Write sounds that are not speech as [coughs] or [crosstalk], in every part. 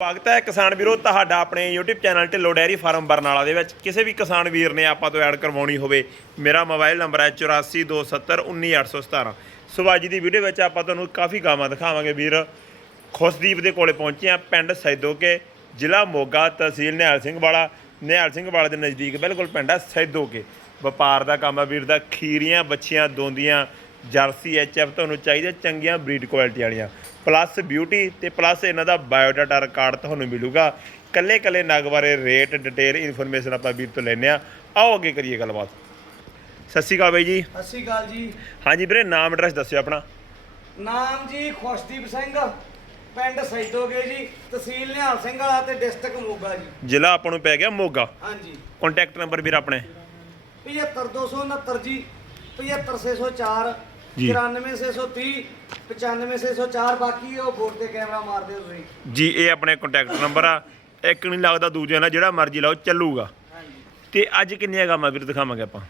ਸਵਾਗਤ ਹੈ ਕਿਸਾਨ ਵੀਰੋ, ਤੁਹਾਡਾ ਆਪਣੇ YouTube channel Dhillon dairy farm Barnala ਦੇ ਵਿੱਚ। ਕਿਸੇ ਵੀ ਕਿਸਾਨ ਵੀਰ ਨੇ ਆਪਾਂ ਤੋਂ ਐਡ ਕਰਵਾਉਣੀ ਹੋਵੇ, ਮੇਰਾ ਮੋਬਾਈਲ ਨੰਬਰ ਹੈ 8427191817 ਸੋ ਅੱਜ ਦੀ ਵੀਡੀਓ ਵਿੱਚ ਆਪਾਂ ਤੁਹਾਨੂੰ ਕਾਫੀ ਗਾਵਾਂ ਦਿਖਾਵਾਂਗੇ ਵੀਰ। ਖੁਸ਼ਦੀਪ ਦੇ ਕੋਲੇ ਪਹੁੰਚੇ ਆ ਪਿੰਡ ਸੈਦੋਕੇ, ਜ਼ਿਲ੍ਹਾ ਮੋਗਾ ਤਹਿਸੀਲ ਨਿਹਾਲ ਸਿੰਘ ਵਾਲਾ। ਨਿਹਾਲ ਸਿੰਘ ਵਾਲਾ ਦੇ ਨਜ਼ਦੀਕ ਬਿਲਕੁਲ ਪਿੰਡ ਆ ਸੈਦੋਕੇ। ਵਪਾਰ ਦਾ ਕੰਮ ਆ ਵੀਰ ਦਾ, ਖੀਰੀਆਂ, ਬੱਚੀਆਂ, ਦੋਂਦੀਆਂ ਜਰਸੀ ਐਚਐਫ ਤੁਹਾਨੂੰ ਚਾਹੀਦੇ ਚੰਗੀਆਂ ਬਰੀਡ ਕੁਆਲਿਟੀ ਵਾਲੀਆਂ। ਪਲੱਸ ਬਿਊਟੀ ਤੇ ਪਲੱਸ ਇਹਨਾਂ ਦਾ ਬਾਇਓਡਾਟਾ ਰਿਕਾਰਡ ਤੁਹਾਨੂੰ ਮਿਲੂਗਾ। ਕੱਲੇ ਕੱਲੇ ਨਗ ਬਾਰੇ ਰੇਟ ਡਿਟੇਲ ਇਨਫੋਰਮੇਸ਼ਨ ਆਪਾਂ ਵੀਰ ਤੋਂ ਲੈਣੇ ਆ ਆਓ ਅੱਗੇ ਕਰੀਏ ਗੱਲਬਾਤ। ਸਤਿ ਸ਼੍ਰੀ ਅਕਾਲ ਬਾਈ ਜੀ। ਸਤਿ ਸ਼੍ਰੀ ਅਕਾਲ ਜੀ। ਹਾਂਜੀ ਵੀਰੇ ਨਾਮ ਐਡਰੈਸ ਦੱਸਿਓ ਆਪਣਾ। ਨਾਮ ਜੀ ਖੁਸ਼ਦੀਪ ਸਿੰਘ ਪਿੰਡ ਸੈਦੋਗੇ ਜੀ ਤਹਿਸੀਲ ਨਿਹਾਲ ਸਿੰਘ ਵਾਲਾ ਤੇ ਡਿਸਟ੍ਰਿਕਟ ਮੋਗਾ ਜੀ। ਜ਼ਿਲ੍ਹਾ ਆਪਾਂ ਨੂੰ ਪੈ ਗਿਆ ਮੋਗਾ। ਹਾਂਜੀ। ਕੰਟੈਕਟ ਨੰਬਰ ਵੀਰ ਆਪਣੇ। 75269 ਜੀ 75604 ਜੀ। 94630 95604 ਬਾਕੀ ਉਹ ਬੋਰਡ ਤੇ ਕੈਮਰਾ ਮਾਰ ਦਿਓ ਤੁਸੀਂ। ਜੀ ਇਹ ਆਪਣੇ ਕੰਟੈਕਟ ਨੰਬਰ ਆ। ਇੱਕ ਨਹੀਂ ਲੱਗਦਾ ਦੂਜੇ ਨਾਲ ਜਿਹੜਾ ਮਰਜ਼ੀ ਲਾਓ ਚੱਲੂਗਾ। ਹਾਂਜੀ। ਤੇ ਅੱਜ ਕਿੰਨੀਆਂ ਗਾਵਾਂ ਵੀਰ ਦਿਖਾਵਾਂਗੇ ਆਪਾਂ?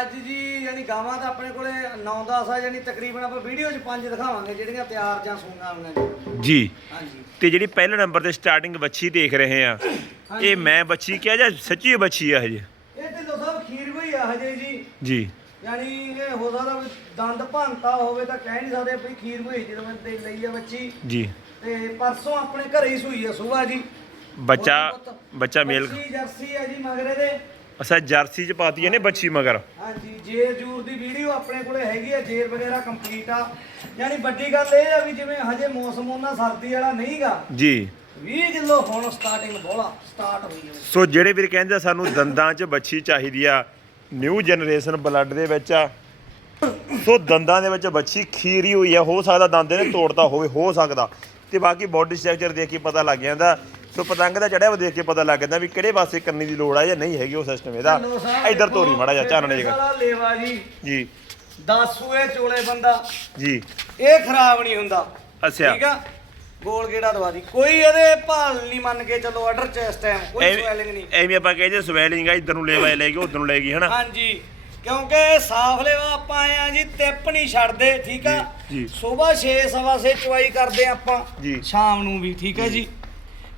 ਅੱਜ ਜੀ ਯਾਨੀ ਗਾਵਾਂ ਤਾਂ ਆਪਣੇ ਕੋਲੇ 9-10 ਆ ਯਾਨੀ ਤਕਰੀਬਨ ਆਪਾਂ ਵੀਡੀਓ 'ਚ ਪੰਜ ਦਿਖਾਵਾਂਗੇ ਜਿਹੜੀਆਂ ਤਿਆਰ ਜਾਂ ਸੂਈਆਂ ਹੋਈਆਂ ਜੀ। ਜੀ। ਹਾਂਜੀ। ਤੇ ਜਿਹੜੀ ਪਹਿਲੇ ਨੰਬਰ ਤੇ ਸਟਾਰਟਿੰਗ ਬੱਚੀ ਦੇਖ ਰਹੇ ਆ ਇਹ ਮੈਂ ਬੱਚੀ ਕਿਹਾ ਜਾਂ ਸੱਚੀ ਬੱਚੀ ਆ ਹਜੇ? ਇਹ ਢਿੱਲੋਂ ਸਾਹਿਬ ਖੀਰ ਕੋਈ ਆ ਹਜੇ ਜੀ। ਜੀ। ਯਾਨੀ ਇਹ ਹੋ ਸਕਦਾ ਦੰਦ ਭੰਤਾ ਹੋਵੇ ਤਾਂ ਕਹਿ ਨਹੀਂ ਸਕਦੇ ਵੀ ਖੀਰ ਹੋਈ ਜਦੋਂ ਮੈਂ ਤੇ ਲਈ ਆ ਬੱਚੀ। ਜੀ। ਤੇ ਪਰਸੋਂ ਆਪਣੇ ਘਰੇ ਹੀ ਸੂਈ ਆ ਸੁਬਾ ਜੀ। ਬੱਚਾ ਉਹਦੇ ਪੁੱਤ- ਬੱਚਾ ਮੇਲ ਬੱਚੀ ਜਰਸੀ ਆ ਜੀ ਮਗਰੇ ਦੇ ਅਸਾ ਜਰਸੀ ਚ ਪਾਤੀ ਇਹਨੇ ਬੱਚੀ ਮਗਰ? ਹਾਂਜੀ ਜੇਰ ਜੂਰ ਦੀ ਵੀਡੀਓ ਆਪਣੇ ਕੋਲੇ ਹੈਗੀ ਆ ਜੇਰ ਵਗੈਰਾ ਕੰਪਲੀਟ ਆ। ਯਾਨੀ ਵੱਡੀ ਗੱਲ ਇਹ ਆ ਵੀ ਜਿਵੇਂ ਹਜੇ ਮੌਸਮ ਉਹਨਾਂ ਸਰਦੀ ਵਾਲਾ ਨਹੀਂਗਾ। ਜੀ। 20 ਕਿਲੋ ਹੁਣ ਸਟਾਰਟਿੰਗ ਬੋਲਾ ਸਟਾਰਟ ਹੋਈ ਹੈ ਸੋ ਜਿਹੜੇ ਵੀਰ ਕਹਿੰਦੇ ਆ ਸਾਨੂੰ ਦੰਦਾਂ 'ਚ ਬੱਚੀ ਚਾਹੀਦੀ ਆ ਨਿਊ ਜਨਰੇਸ਼ਨ ਬਲੱਡ ਦੇ ਵਿੱਚ ਆ। ਸੋ ਦੰਦਾਂ ਦੇ ਵਿੱਚ ਬੱਚੀ ਖੀਰੀ ਹੋਈ ਆ ਹੋ ਸਕਦਾ ਦੰਦ ਨੇ ਤੋੜਦਾ ਹੋਵੇ ਹੋ ਸਕਦਾ। ਤੇ ਬਾਕੀ ਬਾਡੀ ਸਟਰਕਚਰ ਦੇਖ ਕੇ ਪਤਾ ਲੱਗ ਜਾਂਦਾ। ਸੋ ਪਤੰਗ ਦਾ ਚੜਿਆ ਵਾ ਦੇਖ ਕੇ ਪਤਾ ਲੱਗ ਜਾਂਦਾ ਵੀ ਕਿਹੜੇ ਪਾਸੇ ਕਰਨੀ ਦੀ ਲੋੜ ਆ ਜਾਂ ਨਹੀਂ ਹੈਗੀ ਉਹ ਸਿਸਟਮ ਇਹਦਾ। ਇੱਧਰ ਤੋਰੀ ਮਾੜਾ ਜਿਹਾ ਚਾਨਣੇ ਜਗਾ। ਲੇਵਾ ਜੀ। ਜੀ। 10 ਸੂਏ ਚੋਲੇ ਬੰਦਾ। ਜੀ। ਇਹ ਖਰਾਬ ਨਹੀਂ ਹੁੰਦਾ। ਅੱਛਾ। ਠੀਕ ਆ? ਗੋਲ ਗੇੜਾ ਦਵਾ ਦੀ। ਕੋਈ ਇਹਦੇ ਭਾਲ ਨਹੀਂ ਮੰਨ ਕੇ ਚਲੋ ਆਰਡਰ ਚ ਇਸ ਟਾਈਮ ਕੋਈ ਸਵੈਲਿੰਗ ਨਹੀਂ। ਐਵੇਂ ਆਪਾਂ ਕਹਿੰਦੇ ਸਵੈਲਿੰਗ ਆ ਇੱਧਰ ਨੂੰ ਲੈਵਾ ਲੈ ਗਈ ਉਧਰ ਨੂੰ ਲੈ ਗਈ ਹਨਾ? ਹਾਂਜੀ। ਕਿਉਂਕਿ ਸਾਫ਼ ਲੈਵਾ ਆਪਾਂ ਆਏ ਆ ਜੀ ਟਿਪ ਨਹੀਂ ਛੱਡਦੇ ਠੀਕ ਆ? ਜੀ, ਜੀ। ਸਵੇਰ 6 ਸਵਾ ਛੇ ਚਵਾਈ ਕਰਦੇ ਆ ਆਪਾਂ ਜੀ। ਸ਼ਾਮ ਨੂੰ ਵੀ ਠੀਕ ਹੈ ਜੀ।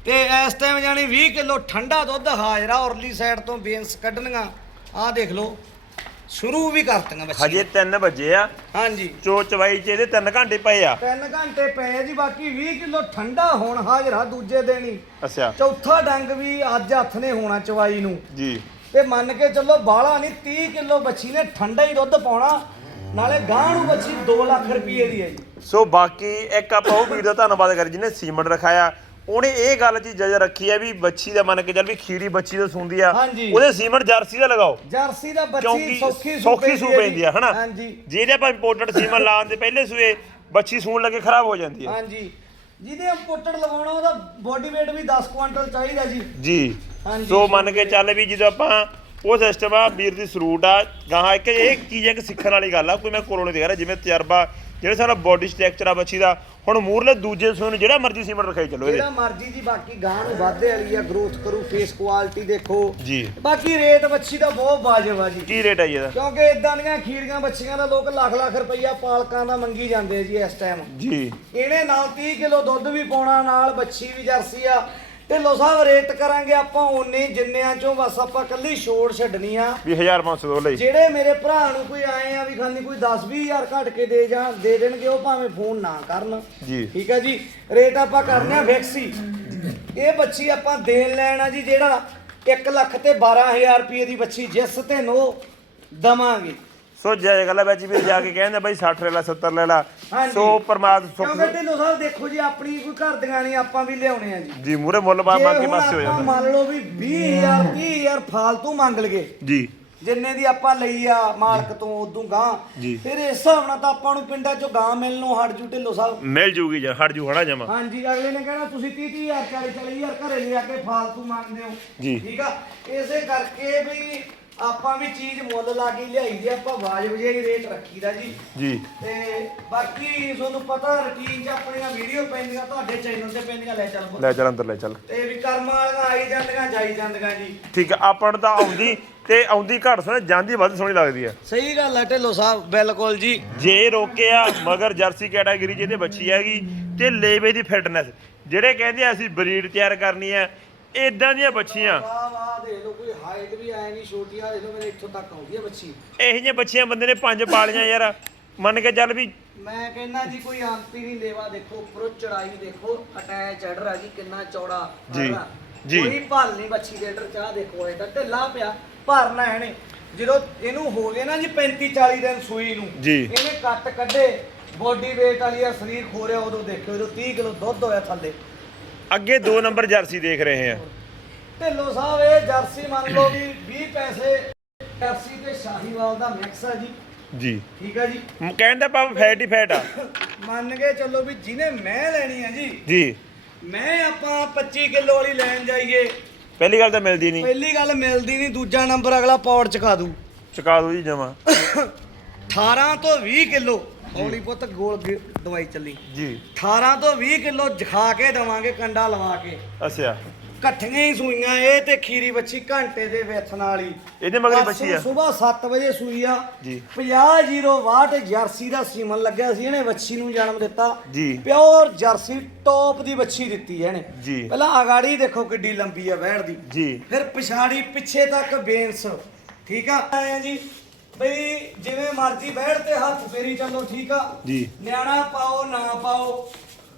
ਤੇ ਇਸ ਟਾਈਮ ਜਾਨੀ 20 ਕਿਲੋ ਠੰਡਾ ਦੁੱਧ ਹਾਜ਼ਰਾ ਔਰਲੀ ਸਾਈਡ ਤੋਂ ਬੇਨਸ ਕੱਢਣੀਆਂ। ਆਹ ਦੇਖ ਲਓ ਸ਼ੁਰੂ ਵੀ ਕਰਤੀਆਂ ਬੱਚੇ ਹਜੇ 3 ਵਜੇ ਆ। ਹਾਂਜੀ। ਚੋ ਚਵਾਈ ਚ ਇਹਦੇ 3 ਘੰਟੇ ਪਏ ਆ। 3 ਘੰਟੇ ਪਏ ਆ ਜੀ ਬਾਕੀ 20 ਕਿਲੋ ਠੰਡਾ ਹੁਣ ਹਾਜ਼ਰਾ ਦੂਜੇ ਦਿਨ ਹੀ। ਅੱਛਾ। ਚੌਥਾ ਡੰਗ ਵੀ ਅੱਜ ਹੱਥ ਨੇ ਹੋਣਾ ਚਵਾਈ ਨੂੰ। ਜੀ। ਤੇ ਮੰਨ ਕੇ ਚੱਲੋ ਬਾਹਲਾ ਨਹੀਂ 30 ਕਿਲੋ ਬੱਚੀ ਨੇ ਠੰਡਾ ਹੀ ਦੁੱਧ ਪਾਉਣਾ ਨਾਲੇ ਗਾਂ ਨੂੰ ਬੱਚੀ 2 ਲੱਖ ਰੁਪਏ ਦੀ ਹੈ ਜੀ। ਸੋ ਬਾਕੀ ਇੱਕ ਆਪਾਂ ਉਹ ਵੀਰ ਦਾ ਧੰਨਵਾਦ ਕਰ ਜਿਹਨੇ ਸੀਮੈਂਟ ਰਖਾਇਆ ਉਹਨੇ ਇਹ ਗੱਲ ਜੀ ਜਜ ਰੱਖੀ ਹੈ ਵੀ ਬੱਚੀ ਦਾ ਮੰਨ ਕੇ ਚੱਲ ਵੀ ਖੀਰੀ ਬੱਚੀ ਤੋਂ ਸੁੰਦੀ ਆ ਹਾਂਜੀ। ਉਹਦੇ ਸੀਮੈਂਟ ਜਰਸੀ ਦਾ ਲਗਾਓ। ਜਰਸੀ ਦਾ ਬੱਚੀ ਸੌਖੀ ਸੂ ਸੌਖੀ ਸੂ ਪੈਂਦੀ ਆ ਹਨਾ? ਹਾਂਜੀ। ਜਿਹਦੇ ਆਪਾਂ ਇੰਪੋਰਟਡ ਸੀਮੈਂਟ ਲਾਉਣ ਦੇ ਪਹਿਲੇ ਸੂਏ ਬੱਚੀ ਸੂਣ ਲੱਗੇ ਖਰਾਬ ਹੋ ਜਾਂਦੀ ਹੈ ਹਾਂਜੀ। ਜਿਹਦੇ ਇੰਪੋਰਟਡ ਲਵਾਉਣਾ ਉਹਦਾ ਬੋਡੀ weight ਵੀ 10 ਕੁਆਂਟਲ ਚਾਹੀਦਾ ਜੀ ਜੀ ਹਾਂਜੀ। ਸੋ ਮੰਨ ਕੇ ਚੱਲ ਵੀ ਜਦੋਂ ਆਪਾਂ ਉਹ ਸਿਸਟਮ ਆ ਵੀਰ ਦੀ ਸਰੂਟ ਆ ਗਾਹਾਂ ਇੱਕ ਇਹ ਚੀਜ਼ ਇੱਕ ਸਿੱਖਣ ਵਾਲੀ ਗੱਲ ਆ ਕੋਈ ਮੈਂ ਕੋਲੋਂ ਨਹੀਂ ਦੇਖ ਰਿਹਾ ਜਿਵੇਂ ਤਜਰਬਾ ਜਿਹੜੇ ਸਾਡਾ ਬੋਡੀ ਸਟਰਕਚਰ ਆ ਬੱਚੀ ਦਾ ਹੁਣ ਮੂਰਲੇ ਦੂਜੇ ਸੂਏ ਨੂੰ ਜਿਹੜਾ ਮਰਜ਼ੀ ਸੀਮੈਂਟ ਰਖਾਈ ਚੱਲੋ ਇਹਦੇ। ਜਿਹੜਾ ਮਰਜ਼ੀ ਜੀ ਬਾਕੀ ਗਾਂ ਨੂੰ ਵਾਧੇ ਵਾਲੀ ਆ ਗਰੋਥ ਕਰੂ ਫੇਸ ਕੁਆਲਿਟੀ ਦੇਖੋ। ਜੀ। ਬਾਕੀ ਰੇਟ ਬੱਚੀ ਦਾ ਬਹੁਤ ਵਾਜਬ ਆ ਜੀ। ਕੀ ਰੇਟ ਆ ਜੀ ਇਹਦਾ? ਕਿਉਂਕਿ ਇਦਾਂ ਦੀਆਂ ਖੀਰੀਆਂ ਬੱਚੀਆਂ ਦਾ ਲੋਕ ਲੱਖ ਲੱਖ ਰੁਪਈਆ ਪਾਲਕਾਂ ਦਾ ਮੰਗੀ ਜਾਂਦੇ ਆ ਜੀ ਇਸ ਟਾਈਮ ਜੀ। ਇਹਨੇ ਨਾਲ 30 ਕਿਲੋ ਦੁੱਧ ਵੀ ਪਾਉਣਾ ਨਾਲ ਬੱਚੀ ਵੀ ਜਰਸੀ ਆ। ਢਿੱਲੋਂ ਸਾਹਿਬ ਰੇਟ ਕਰਾਂਗੇ ਆਪਾਂ ਉਨੇ ਜਿੰਨਿਆਂ ਚੋਂ ਬਸ ਆਪਾਂ ਕੱਲੀ ਛੋੜ ਛੱਡਣੀ ਆ। ਵੀ 1500 ਦੋ ਲਈ। ਜਿਹੜੇ ਮੇਰੇ ਭਰਾ ਨੂੰ ਕੋਈ ਆਏ ਆ ਵੀ ਖਾਲੀ ਕੋਈ 10 ਹਜ਼ਾਰ ਘੱਟ ਕੇ ਦੇ ਜਾਂ ਦੇ ਦੇਣਗੇ ਉਹ ਭਾਵੇਂ ਫੋਨ ਨਾ ਕਰਨ। ਜੀ। ਠੀਕ ਹੈ ਜੀ? ਰੇਟ ਆਪਾਂ ਕਰਨੇ ਆ ਫਿਕਸ ਹੀ। ਇਹ ਬੱਚੀ ਆਪਾਂ ਦੇਣ ਲੈਣਾ ਜੀ ਜਿਹੜਾ 1 ਲੱਖ ਤੇ 12000 ਰੁਪਏ ਦੀ ਬੱਚੀ ਜਿਸ ਤੇ ਨੋ ਦਵਾਂਗੇ। ਸੋ ਜੈ ਗੱਲ ਵਿੱਚ ਵੀ ਜਾ ਕੇ ਕਹਿੰਦੇ ਬਾਈ 60 ਲੈ ਲਾ 70 ਲੈ ਲਾ। ਹਾਂਜੀ। ਸੋ ਪਰਮਾਤ ਸੁਖ ਕਿਉਂਕਿ ਢਿੱਲੋਂ ਸਾਹਿਬ ਦੇਖੋ ਜੀ ਆਪਣੀ ਕੋਈ ਘਰ ਦੀਆਂ ਨਹੀਂ ਆਪਾਂ ਵੀ ਲਿਆਉਣੇ ਆ ਜੀ। ਜੀ ਮੂਰੇ ਮੁੱਲ ਬਾ ਜੇ ਬਾਕੀ ਹੁਣ ਪਾਸੇ ਹੋ ਆਪਾਂ ਜਾਂਦਾ। ਮੰਨ ਲਓ ਵੀ 20000 30000 ਫਾਲਤੂ ਮੰਗ ਲਗੇ ਜੀ। ਜਿੰਨੇ ਦੀ ਆਪਾਂ ਲਈ ਆ ਮਾਲਕ ਤੋਂ ਉਦੋਂ ਗਾਂ ਜੀ। ਫਿਰ ਇਸ ਹਿਸਾਬ ਨਾਲ ਤਾਂ ਆਪਾਂ ਨੂੰ ਪਿੰਡਾਂ ਚੋਂ ਗਾਂ ਮਿਲਣੋਂ ਹਟ ਜੂ ਢਿੱਲੋਂ ਸਾਹਿਬ। ਮਿਲ ਜੂਗੀ ਜਾਂ ਹਟ ਜੂ ਹਣਾ ਜਮਾ। ਹਾਂਜੀ ਅਗਲੇ ਨੇ ਕਹਿਣਾ ਤੁਸੀਂ 30 30000 40 40000 ਘਰੇ ਲਿਆ ਕੇ ਫਾਲਤੂ ਮੰਗਦੇ ਹੋ। ਜੀ। ਠੀਕ ਆ? ਇਸੇ ਕਰਕੇ ਵੀ ਆਪਾਂ ਵੀ ਚੀਜ਼ ਮੁੱਲ ਲਾ ਕੇ ਲਿਆਈ ਦੀ ਆ, ਆਪਾਂ ਵਾਜਬ ਜਿਹਾ ਹੀ ਰੇਟ ਰੱਖੀਦਾ ਜੀ। ਜੀ। ਤੇ ਬਾਕੀ ਤੁਹਾਨੂੰ ਪਤਾ ਰੁਟੀਨ 'ਚ ਆਪਣੀਆਂ ਵੀਡੀਓ ਪੈਂਦੀਆਂ ਤੁਹਾਡੇ ਚੈਨਲ ਤੇ ਪੈਂਦੀਆਂ ਲੈ ਚੱਲ ਪੁੱਤ। ਲੈ ਚੱਲ ਅੰਦਰ ਲੈ ਚੱਲ। ਤੇ ਵੀ ਕਰਮ ਵਾਲੀਆਂ ਆਈ ਜਾਂਦੀਆਂ ਜਾਈ ਜਾਂਦੀਆਂ ਜੀ। ਠੀਕ ਆ ਆਪਾਂ ਨੂੰ ਤਾਂ ਆਉਂਦੀ ਤੇ ਆਉਂਦੀ ਘੱਟ ਸੋਹਣੀ ਜਾਂਦੀ ਵੱਧ ਸੋਹਣੀ ਲੱਗਦੀ ਆ। ਸਹੀ ਗੱਲ ਹੈ ਢਿੱਲੋਂ ਸਾਹਿਬ ਬਿਲਕੁਲ ਜੀ। ਜੇ ਰੋਕਿਆ ਮਗਰ ਜਰਸੀ ਕੈਟਾਗਰੀ ਜਿਹਦੇ ਬੱਚੀ ਹੈਗੀ ਤੇ ਲੇਵੇ ਦੀ ਫਿਟਨੈਸ ਜਿਹੜੇ ਕਹਿੰਦੇ ਆ ਅਸੀਂ ਬਰੀਡ ਤਿਆਰ ਕਰਨੀ ਹੈ ਇਦਾਂ ਦੀਆਂ ਬੱਚੀਆਂ। ਨਹੀਂ ਛੋਟੀ ਆ ਦੇਖ ਲਓ ਮੇਰੇ ਇੱਥੋਂ ਤੱਕ ਆਉਂਦੀ ਹੈ ਬੱਚੀ ਇਹੋ ਜਿਹੀਆਂ ਬੱਚੀਆਂ ਬੰਦੇ ਨੇ ਪੰਜ ਪਾਲੀਆਂ ਯਾਰ ਮੰਨ ਕੇ ਚੱਲ ਵੀ ਮੈਂ ਕਹਿੰਦਾ ਜੀ ਕੋਈ ਹੀ ਨਹੀਂ ਲੇਵਾ ਦੇਖੋ ਉੱਪਰੋਂ ਚੜਾਈ ਦੇਖੋ ਅਟੈਚ ਆਰਡਰ ਆ ਜੀ ਕਿੰਨਾ ਚੌੜਾ ਜੀ, ਆ। ਜੀ। ਕੋਈ ਭਲ ਨਹੀਂ ਬੱਚੀ ਦੇ ਆਰਡਰ ਚਾਹ ਦੇਖੋ ਇਹ ਤਾਂ ਢਿੱਲਾ ਪਿਆ ਭਰਨਾ ਇਹਨੇ ਜਦੋਂ ਇਹਨੂੰ ਹੋ ਗਏ ਨਾ ਜੀ 35 40 ਦਿਨ ਸੂਈ ਨੂੰ ਜੀ। ਇਹਨੇ ਕੱਟ ਕੱਢੇ ਬੋਡੀ weight ਵਾਲੀ ਆ ਸਰੀਰ ਖੋਰਿਆ ਉਦੋਂ ਦੇਖਿਓ ਜਦੋਂ 30 ਕਿਲੋ ਦੁੱਧ ਹੋਇਆ ਥੱਲੇ ਅੱਗੇ 2 ਨੰਬਰ ਜਰਸੀ ਦੇਖ ਰਹੇ ਆ ਢਿੱਲੋ ਸਾਹਿਬ ਇਹ ਜਰਸੀ ਮੰਨ ਲਓ ਵੀ 20 ਪੈਸੇ ਜਰਸੀ ਤੇ ਸ਼ਾਹੀਵਾਲ ਦਾ ਮਿਕਸ ਆ ਜੀ। ਜੀ। ਠੀਕ ਆ ਜੀ। ਕਹਿਣ ਦਾ ਭਾਵ ਫੈਟ ਹੀ ਫੈਟ ਆ। ਮੰਨ ਕੇ ਚੱਲੋ ਵੀ ਜਿਹਨੇ ਮੈਂ ਲੈਣੀ ਆ ਜੀ ਜੀ। ਮੈਂ ਆਪਾਂ 25 ਕਿਲੋ ਵਾਲੀ ਲੈਣ ਜਾਈਏ। ਪਹਿਲੀ ਗੱਲ ਤਾਂ ਮਿਲਦੀ ਨਹੀਂ। ਪਹਿਲੀ ਗੱਲ ਮਿਲਦੀ ਨਹੀਂ ਦੂਜਾ ਨੰਬਰ ਅਗਲਾ ਪੌੜ ਚਕਾ ਦੂ ਚੁਕਾ ਦੋ ਜੀ ਜਮਾ। 18 ਤੋਂ 20 ਕਿਲੋ ਹੌਲੀ ਪੁੱਤ ਗੋਲ ਗ- ਦਵਾਈ ਚੱਲੀ। ਜੀ। 18 ਤੋਂ 20 ਕਿਲੋ ਜਖਾ ਕੇ ਦਵਾਂਗੇ ਕੰਡਾ ਲਵਾ ਕੇ। ਅੱਛਾ। ਇਕੱਠੀਆਂ ਹੀ ਸੂਈਆਂ ਇਹ ਤੇ ਖੀਰੀ ਬੱਚੀ ਘੰਟੇ ਦੇ ਵਿੱਚ ਨਾਲ ਹੀ। ਇਹਦੇ ਮਗਰ ਬੱਚੀ ਆ। ਸਵੇਰ 7 ਵਜੇ ਸੂਈ ਆ। ਜੀ। 50 ਵਾਟ ਜਰਸੀ ਦਾ ਸੀਮਨ ਲੱਗਿਆ ਸੀ ਇਹਨੇ ਬੱਚੀ ਨੂੰ ਜਨਮ ਦਿੱਤਾ। ਜੀ। ਪਿਓਰ ਜਰਸੀ ਟੌਪ ਦੀ ਬੱਚੀ ਦਿੱਤੀ ਹੈ ਇਹਨੇ। ਜੀ। ਪਹਿਲਾਂ ਅਗਾੜੀ ਦੇਖੋ ਕਿੱਡੀ ਲੰਬੀ ਆ ਵਹਿੜ ਦੀ। ਜੀ। ਫਿਰ ਪਿਛਾੜੀ ਪਿੱਛੇ ਤੱਕ ਬੇਨਸ। ਠੀਕ ਆ? ਆਏ ਆ ਜੀ। ਬਈ ਜਿਵੇਂ ਮਰਜ਼ੀ ਬੈਠ ਤੇ ਹੱਥ ਫੇਰੀ ਚੱਲੋ ਠੀਕ ਆ? ਜੀ। ਨਿਆਣਾ ਪਾਓ ਨਾ ਪਾਓ।